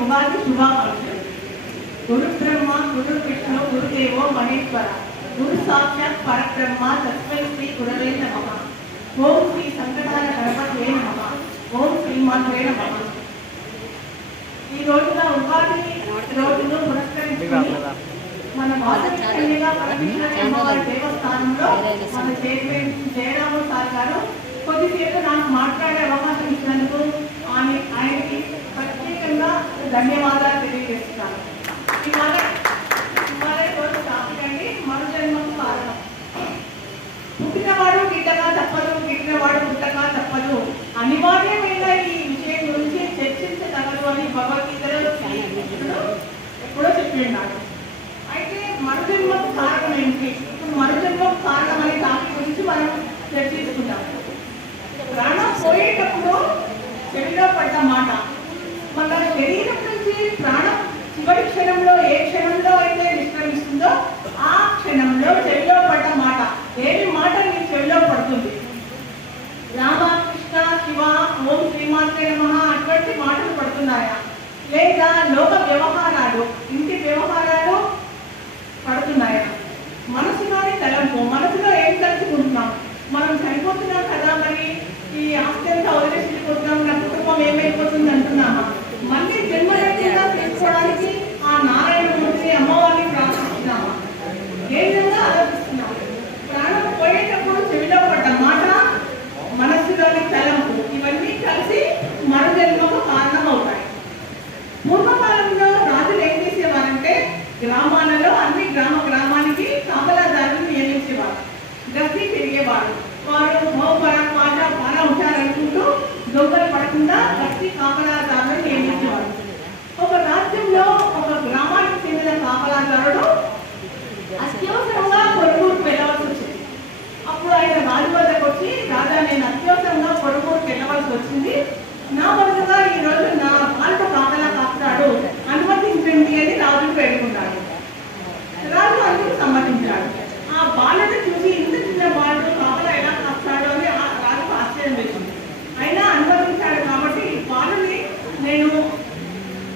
ఉగాది శుభాకాంక్షలు. గురు బ్రహ్మ గురు విష్ణు గురుదేవో మహేశ్వర గురు సాక్షాత్ పరబ్రహ్మ తస్మై శ్రీ గురవే నమః. ఓం శ్రీ సంకటాల గణపతే నమః. ఓం శ్రీమాత్రే నమః. ఈ రోజున ఉగాది రోజును పురస్కరించుకొని మన మాతృగా పరమేశ్వరి అమ్మవారి దేవస్థానంలో మన చైర్మన్ జయరాము సార్ గారు కొద్దిసేపు నాకు మాట్లాడే అవకాశం ఇచ్చినందుకు ఆయనకి ప్రత్యేకంగా ధన్యవాదాలు తెలియజేస్తున్నాను. ఇవాళ రోజు టాపిక్ అండి, మరుజన్మకు కారణం. పుట్టినవాడు గిట్టగా తప్పదు, గిట్టినవాడు పుట్టగా తప్పదు, అనివార్యమైన ఈ విషయం గురించి చర్చించగలరు అని భగవద్గీతలో శ్రీకృష్ణుడు ఎప్పుడో చెప్పిన్నాడు. అయితే మరుజన్మకు కారణం ఏంటి? ఇప్పుడు మరుజన్మకు కారణం అనే టాపిక్ గురించి మనం చర్చించుకుంటాం. ప్రాణం పోయేటప్పుడు చెవిలో పడ్డ మాట, మన శరీరం నుంచి ప్రాణం చివరి క్షణంలో ఏ క్షణంలో అయితే నిష్క్రమిస్తుందో ఆ క్షణంలో చెవిలో పడ్డ మాట, ఏమి మాట నీ చెవిలో పడుతుంది? రామ కృష్ణ శివ ఓం శ్రీమాత్రే నమః అటువంటి మాటలు పడుతున్నాయా? లేదా లోక వ్యవహారాలు, ఇంటి వ్యవహారాలు పడుతున్నాయా? మనసులోని తలంపు, మనసులో ఏం తలుచుకుంటున్నాం? మనం చనిపోతున్నాం కదా, మరి ఈ ఆస్తంతా వదిలేసిపోతున్నాం, నా కుటుంబం ఏమైపోతుంది అంటున్నామా? మళ్ళీ జన్మ లేకుండా తెలుసుకోవడానికి ఆ నారాయణమూర్తి అమ్మవారిని ప్రార్థిస్తున్నామా? ఏ విధంగా ఆలోచిస్తున్నాం? ప్రాణం పోయేటప్పుడు చెవిలో పడ్డ మాట, మనస్సులోని తలంపు, ఇవన్నీ కలిసి మరుజన్మకు కారణం అవుతాయి. పూర్వకాలంలో రాజులు ఏం చేసేవారంటే గ్రామాలలో అన్ని గ్రామానికి కాపలాదారులు నియమించేవారు, గస్తీ తిరిగేవారు. వారు బాగా ఉంటారనుకుంటూ దొంగలు పడకుండా గస్తీ కాపలాదారులు నియమించేవారు. ఒక రాజ్యంలో ఒక గ్రామానికి చెందిన కాపలాదారుడు అత్యవసరంగా పొరుగురికి వెళ్ళవలసి వచ్చింది. అప్పుడు ఆయన రాజు వద్దకు వచ్చి, రాజా నేను అత్యవసరంగా పొరుగురికి వెళ్ళవలసి వచ్చింది, నా బదులుగా ఈ రోజు నా బాలుడు కాపలా కాస్తాడు, అనుమతించండి అని రాజుకు వేడుకున్నాడు. రాజు అందుకు సమ్మతించాడు. ఆ బాలుడు చూసి ఇంత చిన్న బాలుడు కాపలా ఎలా కాస్తాడు అని రాజుకు ఆశ్చర్యం వేసింది. అయినా అనుమతించాడు కాబట్టి బాలుని నేను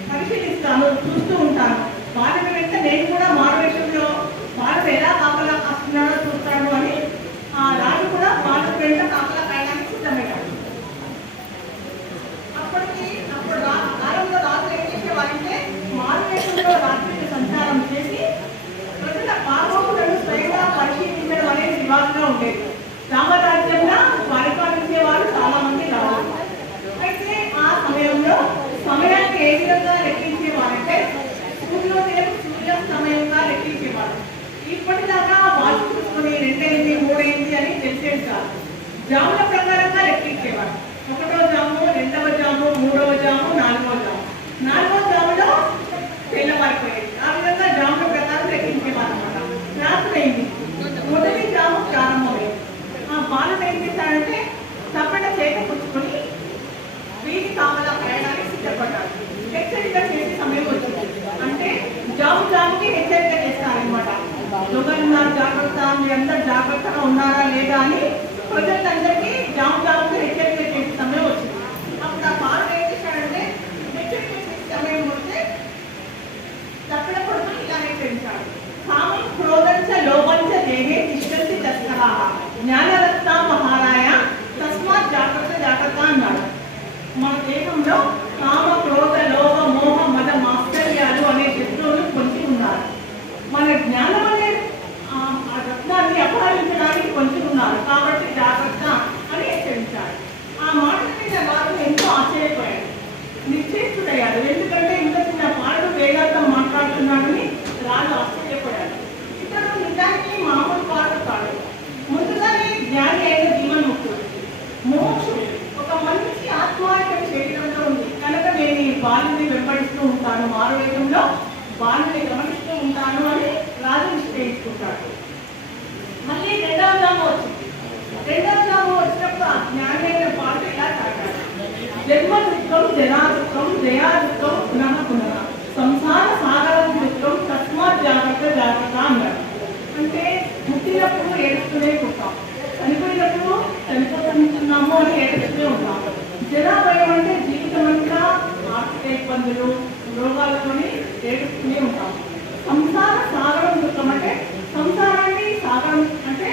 పరిశీలిస్తాను, చూస్తూ ఉంటాను. బాలుడి వెంట నేను కూడా మారువేషంలో బాలుడు ఎలా కాపలా కాస్తున్నాడో చూస్తాడు అని ఆ రాజు కూడా బాలుడి వెంట కాపలా కాయడానికి సిద్ధమయ్యాడు. అప్పుడు కాలంలో రాజులు ఏం చేసేవారంటే మారువేషంలో రాత్రికి సంచారం చేసి ప్రజల పాపములను స్వయంగా పరిశీలించడం అనేది వివాదంగా ఉండేది. రామరాజ్యంలో పరిపాలించే వారు చాలా మంది రావాలి. అయితే ఆ సమయంలో సమయాన్ని ఏ విధంగా లెక్కించేవారంటే సూర్యాస్తమయంగా లెక్కించేవారు. ఇప్పటిదాకా వాచ్ చూసుకుని 2 అయింది 3 అయింది అని తెలిసేది కాదు. జాముల ప్రకారంగా లెక్కించేవారు. 1వ జాము, 2వ జాము, 3వ జాము, 4వ జాము. 4వ జాములో తెల్లవారిపోయేది. ఆ విధంగా జాముల ప్రకారం లెక్కించేవారు అనమాట. రాత్రి అయింది, మొదటి జాము ప్రారంభమైంది. ఆ బాలుడు ఏం చేశాడంటే తప్పట చేత పుచ్చుకొని వీధి కాపలా కాయడానికి సిద్ధపడ్డాడు. హెచ్చరిక చేసే సమయం వచ్చింది. అంటే జాముకి హెచ్చరిక చేస్తారనమాట. దొంగలున్నారు జాగ్రత్త, మీరందరూ జాగ్రత్తగా ఉన్నారా లేదా అని ప్రజలందరికీ జాముకి హెచ్చరిక చేసే సమయం వచ్చింది. అప్పుడు ఆ బాలుడు ఏం చేశాడంటే హెచ్చరిక చేసే సమయం వస్తే తప్పడ పడుకుని ఇలా హెచ్చరించాడు. కామం క్రోధంచ లోభంచ దేహే తిష్టంతి తస్కరాః జ్ఞానరత్న మహారాయ తస్మాత్ జాగ్రత్త అన్నాడు. మన దేహంలో కామ క్రోధ లోభ మోహ మద మాత్సర్యాలు అనే శత్రువులు పొంచి ఉన్నారు. మన జ్ఞానం అనే ఆ రత్నాన్ని అపహరించడానికి పొంచి ఉన్నారు. కాబట్టి జాగ్రత్త అని హెచ్చరించాడు. ఆ మాట మీద వారు ఎంతో ఆశ్చర్యపోయాడు, నిశ్చేష్టుడయ్యాడు. ఎందుకంటే ఇంత చిన్న బాలుడు వేదాంతం మాట్లాడుతున్నాడని రాజు ఆశ్చర్యపోయాడు. ఇతడు నిజానికి మామూలు బాలుడు కాదు, ముందుగానే జ్ఞాని అయిన జీవన్ముక్తుడు, మోక్షుడు. ఒక మనిషి ఆత్మార్థం శరీరంలో ఉంది కనుక నేను ఈ బాలుని వెంబడిస్తూ ఉంటాను, మారువేదంలో బాలుని గమనిస్తూ ఉంటాను అని రాజు నిశ్చయించుకుంటాడు. మళ్ళీ 2వ జాము వచ్చింది. 2వ జాము వచ్చినప్పుడు ఆ జ్ఞాని అయిన బాలుడు ఇలా తాగాడు. జన్మ దుఃఖం జనా దుఃఖం జయా దుఃఖం పునః పునః సంసార సాగరం దుఃఖం తస్మాత్ జాగ్రత్త అన్నాడు. అంటే పుట్టినప్పుడు ఏడుస్తూనే పుట్టాం, చనిపోయినప్పుడు చనిపోతున్నాము అని ఏడుస్తూనే ఉంటాం. జనా భయం అంటే జీవితం అంతా ఆర్థిక ఇబ్బందులు, ఏడుస్తూనే ఉంటాం. సంసార సాగరం దుఃఖం అంటే సంసారాన్ని సాగరం అంటే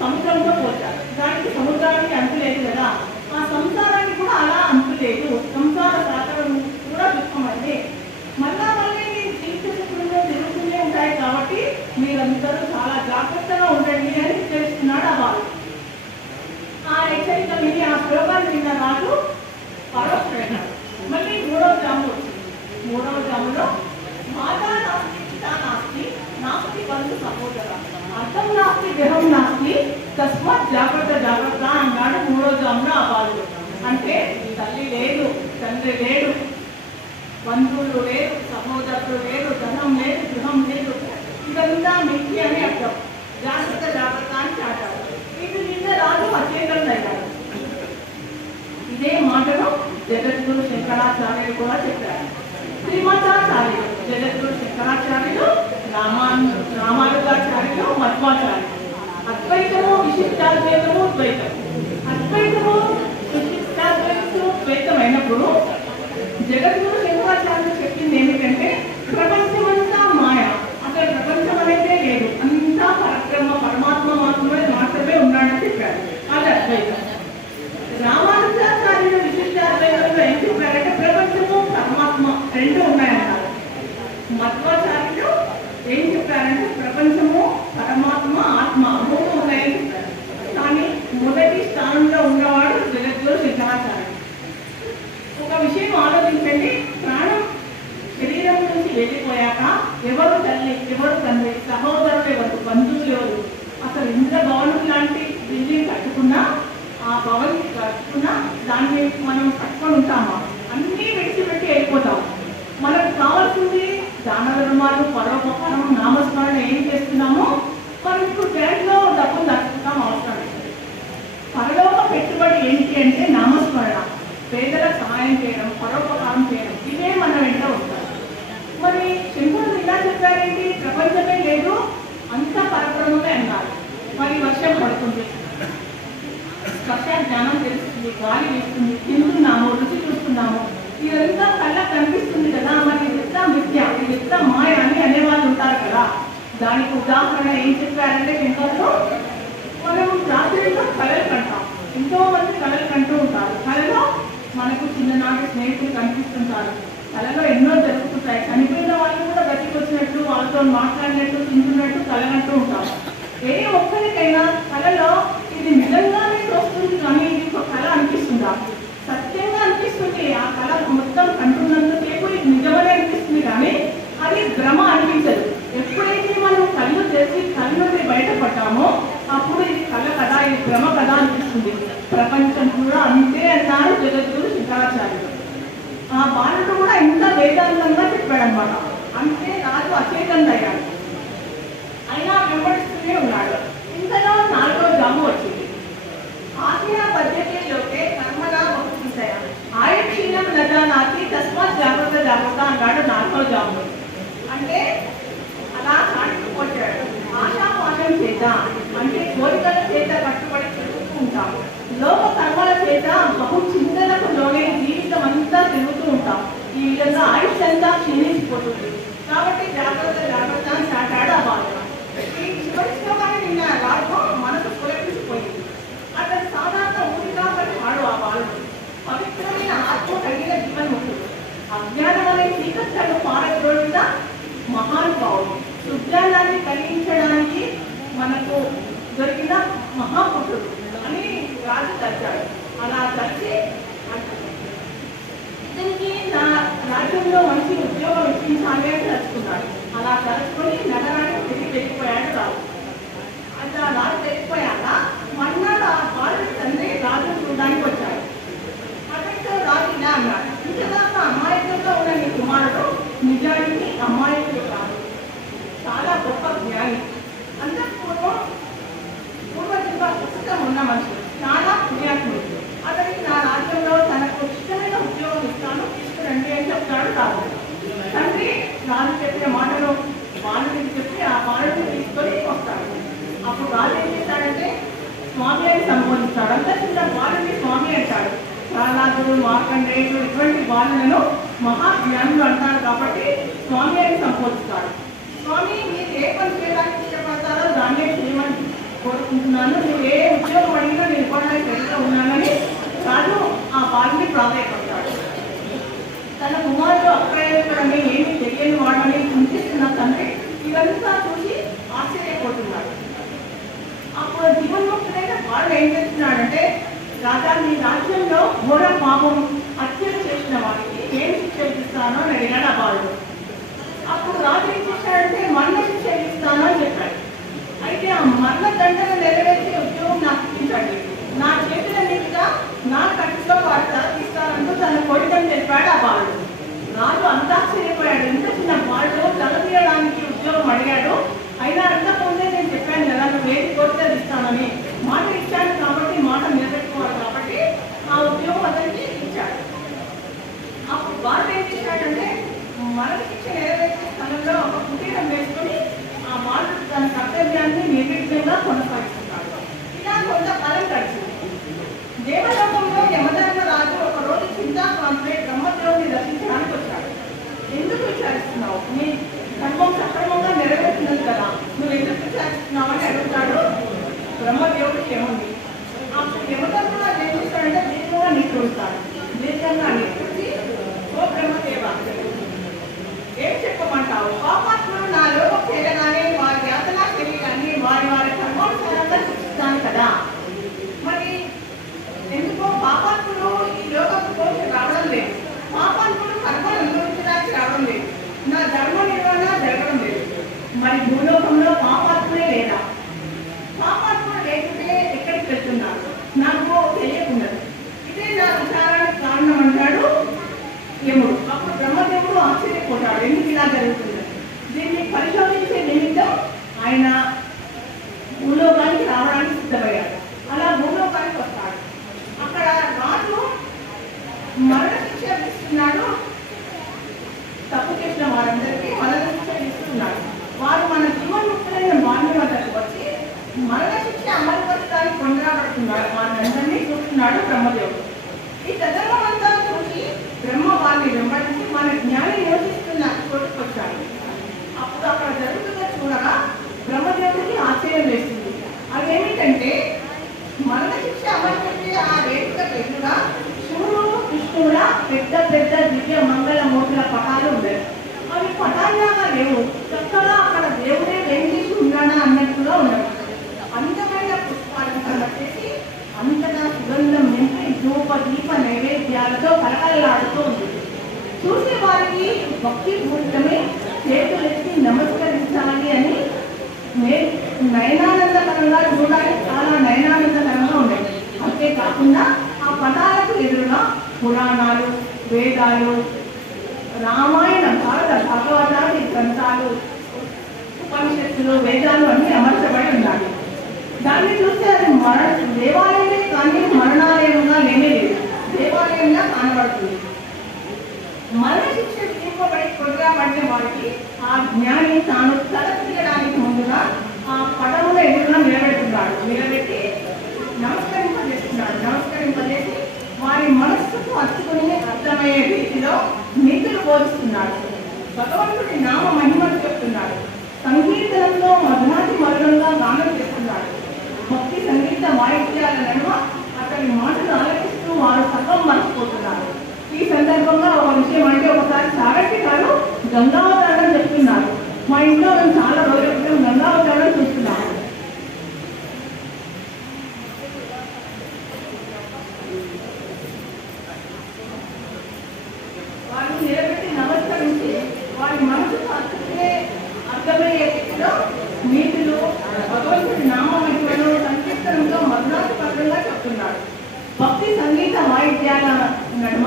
సముద్రంలో పోతారు. దానికి సముద్రానికి అంతు లేదు కదా, ఆ సంసారానికి కూడా అలా అంతు లేదు. సంసార సాగరం కూడా దుఃఖం అంటే మళ్ళీ జీవితంలో తిరుగుతూనే ఉంటాయి. కాబట్టి మీరందరూ చాలా జాగ్రత్తగా ఉండండి అని తెలుస్తున్నాడు ఆ బాలు. ఆ హెచ్చరిక విని ఆ శ్లోకాన్ని విన్న రాజు పరవశుడైనాడు. మళ్ళీ మూడవ జాము వచ్చింది. మూడవ జాములో మాతా నాస్తి పితా నాస్తి నాస్తి బంధు సహోదర అర్థం నాస్తి దేహం నాస్తి తస్మాత్ జాగ్రత్త జాగ్రత్త అన్నాడు మూడో జామున ఆ బాలుడు. అంటే తల్లి లేదు, తండ్రి లేడు, బంధువులు లేరు, సహోదరులు లేరు, ధనం లేదు, గృహం లేదు, ఇదంతా మిథ్య అని అర్థం. జాగ్రత్త జాగ్రత్త అని చాటాడు. ఇది నిన్న రాజు అచేతనుడయ్యాడు. ఇదే మాటను జగద్గురు శంకరాచార్యులు కూడా చెప్పారు. శ్రీమతాచార్యులు జగద్గురు శంకరాచార్యులు, రామానుజాచార్యులు, మధ్వాచార్యులు. అద్వైతము విశిష్టాద్వైతము ద్వైతము. అద్వైతము విశిష్టాద్వైతము ద్వైతమైనప్పుడు జగద్గురు శంకరాచార్యులు చెప్పింది ఏమిటంటే ప్రపంచమంతా మాయ, అసలు ప్రపంచం అనేది లేదు, అంతా పరబ్రహ్మ పరమాత్మ మాత్రమే ఉన్నాడని చెప్పారు. అది అద్వైతం. రామానుజాచార్యులు విశిష్టాద్వైతంలో ఏం చెప్పారంటే ప్రపంచము పరమాత్మ రెండు ఉన్నాయన్నారు. మధ్వాచార్యులు ఏం చెప్పారంటే ప్రపంచము పరమాత్మ ఆత్మ మూడు ఉన్నాయని చెప్పారు. కానీ మొదటి స్థానంలో ఉన్నవాడు జగద్గురు శంకరాచార్యులు. ఒక విషయం ఆలోచించండి, ప్రాణం శరీరం నుంచి వెళ్ళిపోయాక ఎవరు తల్లి, ఎవరు తండ్రి, సహోదరులు ఎవరు, బంధువులు ఎవరు, అసలు ఇంద్ర భవనం లాంటి బిల్డింగ్ కట్టుకున్నా, ఆ భవన్ కట్టుకున్నా దాన్ని మనం కట్టుకొని ఉంటామా? అన్నీ విడిచిపెట్టి వెళ్ళిపోతాం. మనకు కావాల్సింది దాన ధర్మాలు, పరోపకారం, నామస్మరణ ఏం చేస్తున్నామో మనం ఇప్పుడు బ్యాంక్లో డబ్బులు దాచుకుంటాం అవసరం. పరలోక పెట్టుబడి ఏంటి అంటే నామస్మరణ, పేదలకు సహాయం చేయడం, పరోపకారం చేయడం, ఇవే మన వెంట వస్తారు. మరి శంకరుడు ఇలా చెప్పారేంటి? ప్రపంచమే లేదు, అంతా పరబ్రహ్మమే అన్నారు. మరి వర్షం పడుతుంది, స్పర్శ జ్ఞానం తెలుస్తుంది, గాలి వేస్తుంది, తింటున్నాము, రుచి చూస్తున్నాము, ఇదంతా కళ్ళకు కనిపిస్తుంది కదా. మరి ఇదంతా మిథ్య, ఇదంతా మాయ అని అనేవాళ్ళు ఉంటారు కదా. దానికి ఉదాహరణ ఏం చెప్పారంటే శంకరుడు, మనం రాత్రిలో కళలు కంటాం, ఎంతో మంది కళలు కంటూ ఉంటారు. కళలో మనకు చిన్ననాటి స్నేహితులు కనిపిస్తుంటారు, కళలో ఎన్నో జరుగుతుంటాయి. చనిపోయిన వాళ్ళు కూడా బతికి వచ్చినట్టు, వాళ్ళతో మాట్లాడినట్టు, తింటున్నట్టు కళలంటూ ఉంటారు. ఏ ఒక్కరికైనా కళలో ఇది నిజంగానే వస్తుంది కానీ ఇది ఒక కళ అనిపిస్తుందా? సత్యంగా అనిపిస్తుంది. ఆ కళ మొత్తం కంటున్నంతసేపు ఇది నిజమనే అనిపిస్తుంది కానీ అది భ్రమ అనిపించదు. ఎప్పుడైతే మనం కళ్ళు తెరిచి కళ్ళు నుండి బయటపడ్డామో అప్పుడు ఇది కళ కదా, ఇది భ్రమ కదా అనిపిస్తుంది. ప్రపంచం కూడా అంతే అన్నారు జగద్గురు శంకరాచార్యులు. ఆ బాలుడు కూడా ఇంత వేదాంతంగా చెప్పాడనమాట. అంటే రాజు అచేతనుడయ్యాడు, అయినా వెంబడిస్తూనే ఉన్నాడు. ఇంతలో 4వ జాము వచ్చింది. ఆజ్ఞా పద్ధతిలోకే కర్మగా బహుశయ ఆయుక్షీణం నజానాతి తస్మాత్ జాగ్రత్త జాగ్రత్త అన్నాడు 4వ జాము. అంటే అలా సాటిపోయాడు. ఆశాపాశం చేత అంటే కోరికల చేత కట్టుబడి తిరుగుతూ ఉంటాం. లోక కర్మల చేత బహు చింతనకు లోనే జీవితం అంతా తిరుగుతూ ఉంటాం. ఈ విధంగా ఆయుష్ అంతా క్షీణించిపోతుంది. కాబట్టి జాగ్రత్త జాగ్రత్త అని చాటాడు ఆ బాలుడు. ఈ చివరి శ్లోకాన్ని నిన్న రాజు మనసు పులకించిపోయింది. అతను సాధారణ ఊరిగా వాడు ఆ బాలుడు పవిత్రమైన ఆత్మ కలిగిన జీవన్ముఖుడు, అజ్ఞానం అనే చీకట్లను పారద్రోలిన మహానుభావుడు, సుజ్ఞానాన్ని కలిగించడానికి మనకు దొరికిన మహాపురుషుడు అని రాజు తలిచాడు. అలా తలిచి ఇతనికి నా రాజ్యంలో మంచి ఉద్యోగం ఇప్పించాలి అని తలుచుకున్నాడు. అలా తలుచుకొని నగరానికి తిరిగి వెళ్ళిపోయాడు రాజు. అట్లా రాజు వెళ్ళిపోయాక మర్నాడు ఆ బాలుడి తండ్రి రాజు చూడడానికి వచ్చాడు. అతనితో రాజు ఇలా అన్నాడు, ఇంతదాకా అమాయకులతో ఉన్న నీ కుమారుడు నిజానికి అమాయకుడు కాదు, చాలా గొప్ప జ్ఞాని. అంతఃపూర్వం పూర్వజన్మ పుస్తకం ఉన్న మనుషులు, చాలా పుణ్యాత్ముడు. అతనికి నా రాజ్యంలో తనకు ఇష్టమైన ఉద్యోగం ఇస్తాను, తీసుకురండి అని చెప్తాడు రాజు. తండ్రి రాజు చెప్పిన మాటలు బాలుడికి చెప్పి ఆ బాలుడిని తీసుకొని వస్తాడు. అప్పుడు రాజు ఏం చేస్తాడంటే స్వామి అని సంబోధిస్తాడు. అంతా చిన్న బాలుడిని స్వామి అంటాడు. ప్రహ్లాదుడు, మార్కండేయుడు ఇటువంటి బాలులను మహాజ్ఞానులు అంటారు కాబట్టి స్వామి అని సంబోధిస్తారు. స్వామి మీరు ఏ పని చేయడానికి ఇష్టపడతారో దాన్నే చేయమని కోరుకుంటున్నాను, నువ్వు ఏ ఉద్యోగం అడిగినా నేను ఇవ్వడానికి రెడీగా ఉన్నానని రాజు ఆ బాలుని ప్రాధాయపడతాడు. తన కుమారుడు అప్రయోజకుడని ఏమీ తెలియని వాడని చింతిస్తున్న తండ్రి ఇదంతా చూసి ఆశ్చర్యపోతున్నాడు. అప్పుడు జీవన్ముక్తుడైన బాలుడు ఏం చేస్తున్నాడంటే, రాజా మీ రాజ్యంలో ఘోర పాపం హత్యలు చేసిన వారికి ఏం శిక్ష విధిస్తానో అని అడిగాడు ఆ బాలుడు. అప్పుడు రాజు ఏం చేశాడంటే మరణ శిక్ష విధిస్తానో అని చెప్పాడు. అయితే ఆ మరణ దండన నెరవేర్చే ఉద్యోగం నాకు ఇప్పించండి, నా చేతుల మీదుగా నా ఖర్చులో వారు తలతీస్తానంటూ తన కోరికను తెలిపాడు ఆ బాలుడు. రాజు అంతా ఆశ్చర్యపోయాడు. ఎంత చిన్న బాలుడు తల తీయడానికి ఉద్యోగం అడిగాడు. అయినా అంతకుముందే నేను చెప్పాను కదా నువ్వు వేది కోరిక ఇస్తానని, మాట ఇచ్చాను కాబట్టి మాట నిలబెట్టుకోవాలి కాబట్టి ఆ ఉద్యోగం అతనికి ఇచ్చాడు. అప్పుడు బాలుడు ఏం చేశాడంటే మరణ శిక్ష నెరవేర్చే స్థలంలో ఒక కుటీరం వేసుకొని ఆ బాలుడు తన కర్తవ్యాన్ని నిర్విఘ్నంగా కొనసాగిస్తున్నాడు. ఇలా కొంతకాలం గడిచింది. దేవలోకంలో యమధర్మరాజు ఒక రోజు చింతాక్రాంతుడై బ్రహ్మదేవుని దర్శించడానికి వచ్చాడు. ఎందుకు విచారిస్తున్నావు, నీ ధర్మం సక్రమంగా నెరవేరుతున్నది కదా, నువ్వు ఎందుకు విచారిస్తున్నావు అని అడుగుతాడు బ్రహ్మదేవుడు యముని. అప్పుడు యమధర్మరాజు ఏం చేస్తాడంటే దీర్ఘంగా నిద్రిస్తాడు. దీర్ఘంగా నిద్రించి, ఓ బ్రహ్మదేవ ఏం చెప్పమంటావు, పాపాత్ములు నా లోకం చేరగానే వారి యాతనా శరీరాన్ని వారి వారి కర్మానుసారంగా సృష్టిస్తాను కదా, మరి ఎందుకో పాపాత్ములు ఈ లోకంలోకి రావడం లేదు, పాపాత్ములు కర్మలు అనుభవించడానికి రావడం లేదు, నా ధర్మ నిర్వహణ జరగడం లేదు, మరి భూలోకంలో పాపాత్ములే లేదా, పాపాత్ములు లేకుంటే ఎక్కడికి వెళ్తున్నారు నాకు తెలియకున్నది, ఇదే నా విచారానికి కారణం అంటాడు యముడు. అప్పుడు బ్రహ్మదేవుడు ఆశ్చర్యపోతాడు, ఎందుకు ఇలా జరుగుతుంది, దీన్ని పరిశోధించే నిమిత్తం ఆయన భూలోకానికి రావడానికి సిద్ధమయ్యాడు. అలా భూలోకానికి వస్తాడు. అక్కడ రాజు మరణ శిక్ష విధిస్తున్నాడు. తప్పు చేసిన వారందరికీ మరణ శిక్ష విధిస్తున్నాడు. వారు మన జీవన్ముక్తులైన మానవ వద్దకు వచ్చి మరణ శిక్ష అమలుపరచడానికి కొనరాబడుతున్నాడు. వారందరినీ చూస్తున్నాడు బ్రహ్మదేవుడు. ఈ సందర్భం అంతా చూసి బ్రహ్మ వారిని వెంబడించి మన జ్ఞాని యోచిస్తున్న చోటుకు వచ్చాడు. అప్పుడు అక్కడ జరుగుతున్న చూడగా బ్రహ్మదేవుడికి ఆశ్చర్యం వేస్తుంది. అదేమిటంటే మరణ శిక్ష అమలుపరిచే ఆ వేదిక ఎదురుగా శివుడు కృష్ణుడ పెద్ద పెద్ద దివ్య మంగళ మూర్తుల పటాలు ఉండేవి. అవి పటాల్లాగా లేవు, చక్కగా అక్కడ దేవుడే వెంకటేసి ఉన్నాడా అన్నట్టుగా ఉన్నది. అందమైన పుష్పాలను కలపేసి అంతటా సుగంధం నింపి ధూప దీప నైవేద్యాలతో కలకలలాడుతూ ఉంది. చూసే వారికి భక్తి పూర్తమే చేతులెత్తి నమస్కరించాలి అని నయనానందకరంగా చూడడానికి చాలా నయనానందకరంగా ఉండేది. అంతేకాకుండా ఆ పటాలకు ఎదురుగా పురాణాలు, వేదాలు, రామాయణ, భారత, భాగవతాది గ్రంథాలు, ఉపనిషత్తులు, వేదాలు అన్నీ అమర్చబడి ఉన్నాయి. దాన్ని చూస్తే అది దేవాలయమే కానీ మరణాలయంగా లేనే లేదు, దేవాలయంగా కనబడుతుంది. మరణ శిక్ష తీర్పబడి కొనరాబడిన వారికి ఆ జ్ఞాని తాను తల తీయడానికి ముందుగా ఆ పటముల ఎదురుగా నిలబెడుతున్నాడు. నిలబెట్టి నమస్కరింపజేసి వారి మనస్సుకు హత్తుకుని అర్థమయ్యే రీతిలో నీతులు బోధిస్తున్నాడు. భగవంతుడి నామ మహిమను చెప్తున్నాడు. సంగీతంలో మధునాటి మధురంగా గానం చేస్తున్నాడు. భక్తి సంగీత వాయిద్యాల నడుమ అతని మాటలు ఆలకిస్తూ వారు సగం మర్చిపోతున్నారు. ఈ సందర్భంగా ఒక విషయం అంటే, ఒకసారి సాగట్టి గారు గంగావతరణం చెప్తున్నారు. మా ఇంట్లో మేము చాలా రోజుల క్రితం గంగావతరణం చూస్తున్నాము. వారిని నిలబెట్టి నమస్కరించి వారి మనసుకు అర్థమయ్యే రీతిలో నీతులు, భగవంతుడి నామమహిమను సంకీర్తనంతో మధునాటి పత్రంగా చెప్తున్నాడు. భక్తి సంగీత వాయిద్యాల నడుమ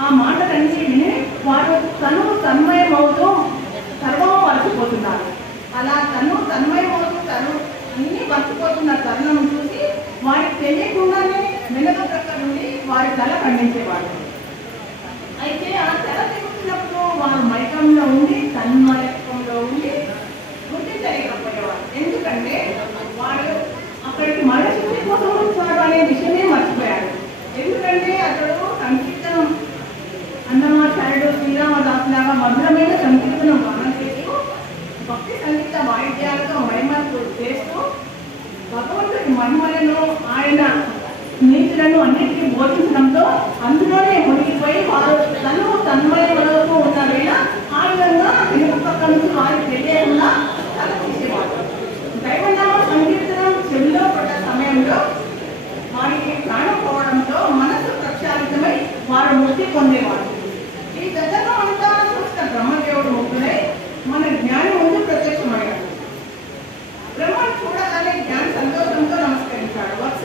ఆ మాటలన్నీ విని వారు తను తన్మయమవుతూ సర్వము మర్చిపోతున్నారు. అలా తను తన్మయమవుతూ తను అన్ని మర్చిపోతున్న తరుణం చూసి వారికి తెలియకుండానే వెనక ప్రక్క నుండి వారి తల ఖండించేవాడు. అయితే ఆ తెర తిరుగుతున్నప్పుడు వారు మైకంలో ఉండి తన్మయత్వంలో ఉండి గుర్తించలేకపోయేవారు. ఎందుకంటే వాడు అక్కడికి మరణ శిక్ష కోసం వచ్చాడు అనే విషయమే మర్చిపోయాడు. ఎందుకంటే అతడు సంకీర్తనం మధురమైన సంకీర్తనం గానం చేస్తూ భక్తి సంగీత వాయిద్యాలతో మహిమలు చేస్తూ భగవంతుడి మహిమలను ఆయన నీతులను అన్నింటినీ బోధించడంతో అందులోనే మునిగిపోయి వారు తన్మయమవుతూ ఉన్న వేళ ఆ విధంగా వెనుక పక్క నుంచి వారికి తెలియకుండా తల తీసేవాడు. దైవనామ సంకీర్తనం చెవిలో పడ్డ సమయంలో వారికి ప్రాణం పోవడంతో మనసు ప్రక్షాళితమై వారు ముక్తి పొందేవారు. ఈ దశలో అంతా చూసిన బ్రహ్మదేవుడు ముగ్గురై మన జ్ఞాని ముందు ప్రత్యక్షమయ్యాడు. బ్రహ్మను చూడగానే జ్ఞాని సంతోషంతో నమస్కరించాడు. వత్స,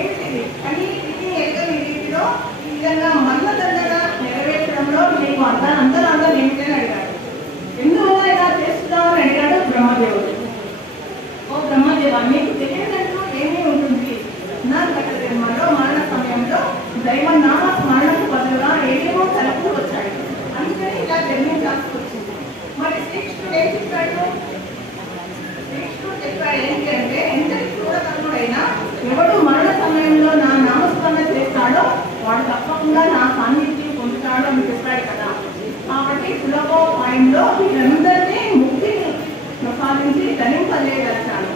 ఏంటిది కానీ ఇది ఎక్కని రీతిలో ఈ విధంగా మన్నదండగా నెరవేర్చడంలో నీకు అంతరాంగా ఏమిటని అడిగాడు. ఎందువల్ల ఇలా చేస్తున్నావు అని అడిగాడు బ్రహ్మదేవుడు. ఓ బ్రహ్మదేవ, నీకు తెలియదంటూ ఏమీ ఉంటుంది. నా గత జన్మలో మరణ సమయంలో దైవ నామ స్మరణకు బదులుగా ఏమేమో తలపులు వచ్చాయి, అందుకని ఇలా జన్మించాల్సి వచ్చింది. మరి శ్రీకృష్ణుడు ఏం చెప్పాడు? శ్రీకృష్ణుడు చెప్పాడు ఏంటి అంటే, ఎంతటి క్రూరకర్ముడైనా ఎవడు మరణ సమయంలో నా నామస్మరణ చేస్తాడో వాడు తప్పకుండా నా సాన్నిధ్యం పొందుతాడు అని చెప్పాడు కదా. కాబట్టి సులభోపాయంలో వీరందరినీ ముక్తిని ప్రసాదించి ధనింపజేయగలిచాను.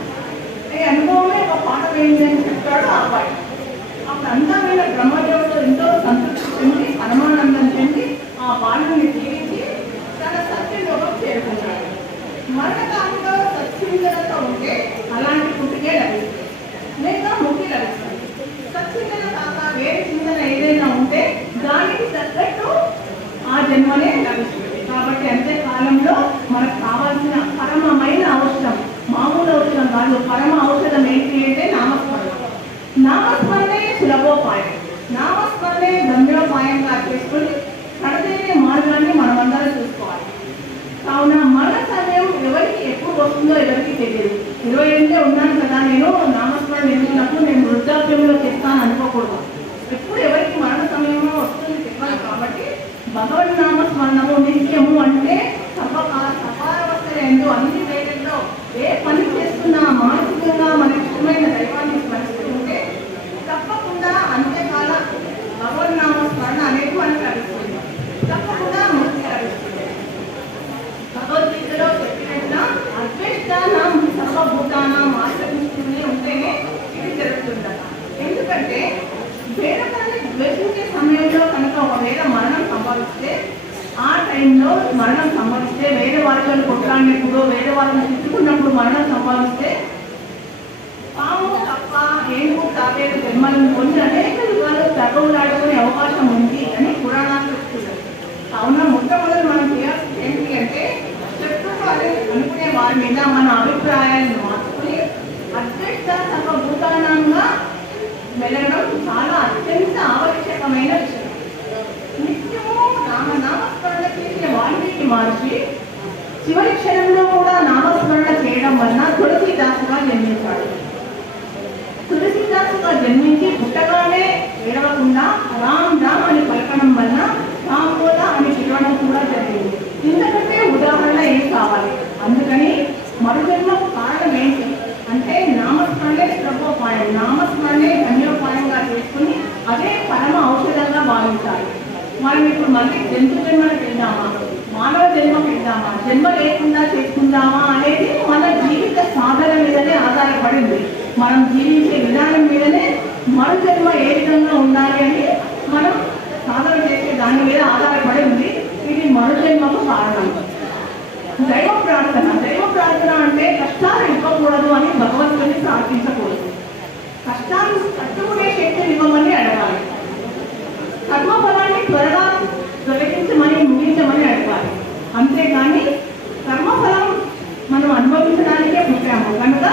ఈ అనుభవమే ఒక పాఠం ఏంటని చెప్పాడు ఆ అబ్బాయి. అప్పుడు అందమైన బ్రహ్మదేవుడు ఎంతో సంతృప్తి చెంది పరమానందం చెంది ఆ బాలుని తీర్చి తన సత్యలోకం చేరుకున్నాడు. మరణకాలంలో సత్సింజలతో ఉంటే అలాంటి పుట్టికే లభిస్తుంది, లేక ముక్తి లభిస్తుంది. సత్సింజన కాక వేరే చింతన ఏదైనా ఉంటే దానికి తగ్గట్టు ఆ జన్మనే లభిస్తుంది. కాబట్టి అంతే కాలంలో మనకు కావాల్సిన పరమమైన ఔషధం, మామూలు ఔషధం కాదు, పరమ ఔషధం ఏంటి అంటే నామస్మరణ. నామస్మరణే సులభోపాయం, నామస్మరణే గమ్యోపాయంగా చేసుకుని కడతేనే మార్గాన్ని మనమందరం చూసుకోవాలి. కావున మరణ సమయం ఎవరికి ఎప్పుడు వస్తుందో ఎవరికి తెలియదు. 20 ఏళ్ళే ఉన్నాను కదా, నేను నామస్మరణ ఎందుకున్నప్పుడు నేను వృద్ధాప్యంలో చేస్తాను అనుకోకూడదు. ఎప్పుడు ఎవరికి మరణ సమయమో వస్తుంది తెలియదు. కాబట్టి భగవన్ నామస్మరణము నిత్యము అంటే సపారవస్థలందు అన్ని వేళల్లో ఏ పని చేస్తున్నా మానసికంగా మన ఇష్టమైన దైవాన్ని స్మరిస్తూ ఉంటే తప్పకుండా అంత్యకాల భగవన్ నామస్మరణ అనేది మనకు లభిస్తుంది, తప్పకుండా ముక్తి లభిస్తుంది. భగవద్గీతలో చెప్పినట్టుగా అద్వైతానం సర్వభూతానం ఆశ్రమిస్తూనే ఉంటేనే ఇది జరుగుతుందట. ఎందుకంటే వేరొకరిని ద్వేషించే సమయంలో కనుక ఒకవేళ మరణం సంభవిస్తే, ఆ టైంలో మరణం సంభవిస్తే, వేరే వాళ్ళని కొట్లాడినప్పుడు వేరే వాళ్ళని తిట్టుకున్నప్పుడు మరణం సంభవిస్తే పాము తప్ప ఏమో తాబేలు జన్మలను పొంది అనేక యుగాలు తగవులాడుకునే అవకాశం ఉంది అని పురాణాలు చెప్తున్నారు. కావున మొట్టమొదటి మనం చేయాల్సింది ఏంటి అంటే, శత్రువు అని అనుకునే వారి మీద మన అభిప్రాయాలను మార్చుకుని అద్వైత సర్వభూతానంగా వెళ్ళడం చాలా అత్యంత ఆవశ్యకమైన విషయం. నిత్యము నామస్మరణ చేసిన వాల్మీకి మహర్షి చివరి క్షణంలో కూడా నామస్మరణ చేయడం వలన తులసీదాసుగా జన్మించాడు. తులసీదాసుగా జన్మించి పుట్టగానే ఏడవకుండా రామ్ రామ్ అని పలకడం వలన రామోద అని పిలవడం కూడా జరిగింది. ఇంతకంటే ఉదాహరణ ఏం కావాలి? అందుకని మరుజన్మకు కారణం ఏంటి అంటే నామస్మరణే సులభోపాయం, నామస్మరణే ధన్యోపాయంగా చేసుకుని అదే పరమ ఔషధంగా భావించాలి. మనం ఇప్పుడు మళ్ళీ జంతు జన్మలకు వెళ్దామా, మానవ జన్మకు వెళ్దామా, జన్మ లేకుండా చేసుకుందామా అనేది మన జీవిత సాధన మీదనే ఆధారపడింది. మనం జీవించే విధానం మీదనే మరు జన్మ ఏ విధంగా ఉండాలి అని మనం సాధన చేసే దాని మీద ఆధారపడి ఉంది. ఇది మరు జన్మకు కారణం. దైవ ప్రార్థన అంటే కష్టాలు ఇవ్వకూడదు అని భగవంతుని ప్రార్థించకూడదు. కష్టాలు కట్టుకునే శక్తిని ఇవ్వమని అడగాలి. కర్మఫలాన్ని త్వరగా తొలగించమని ముగించమని అడగాలి. అంతేగాని కర్మఫలం మనం అనుభవించడానికే పుట్టాము కనుక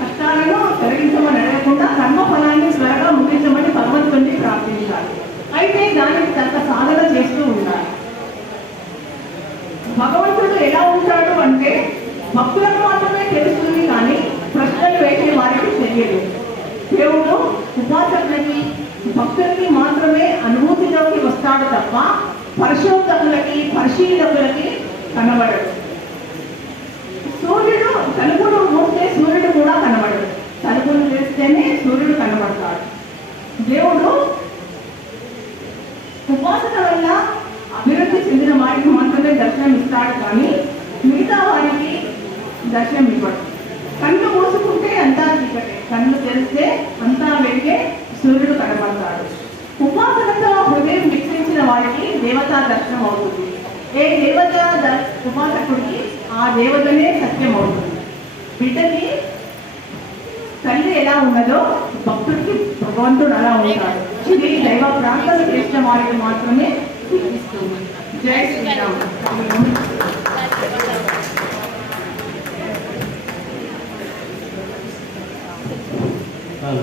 కష్టాలను తొలగించమని అడగకుండా కర్మఫలాన్ని త్వరగా ముగించమని భగవంతుని ప్రార్థించాలి. అయితే దానికి తగ్గ సాధన చేస్తూ ఉండాలి. భగవంతుడు ఎలా ఉంటాడు అంటే భక్తులకు మాత్రమే తెలుస్తుంది, కానీ ప్రశ్నలు వేసే వారికి తెలియదు. దేవుడు ఉపాసకులకి భక్తులకి మాత్రమే అనుభూతిలోకి వస్తాడు తప్ప పరిశోధకులకి పరిశీలకులకి కనబడడు. సూర్యుడు తలుపును మూస్తే సూర్యుడు కూడా కనబడడు, తలుపును తెరిస్తేనే సూర్యుడు కనబడతాడు. దేవుడు ఉపాసన వల్ల అభివృద్ధి చెందిన దర్శనం ఇస్తాడు, కానీ మిగతా వారికి దర్శనం ఇవ్వడు. కళ్ళు మూసుకుంటే అంతా చీకటే, కళ్ళు తెరిస్తే అంతా వెలిగే సూర్యుడు కనబడతాడు. ఉపాసనతో హృదయం వికసించిన వారికి దేవతా దర్శనం అవుతుంది. ఏ దేవత ఉపాసకుడికి ఆ దేవతనే సత్యం అవుతుంది. బిడ్డకి తల్లి ఎలా ఉన్నదో భక్తుడికి భగవంతుడు అలా ఉంటాడు. ఇది దైవ ప్రార్థన చేసిన వారికి మాత్రమే ఇస్తుంది. జై శ్రీరామ్.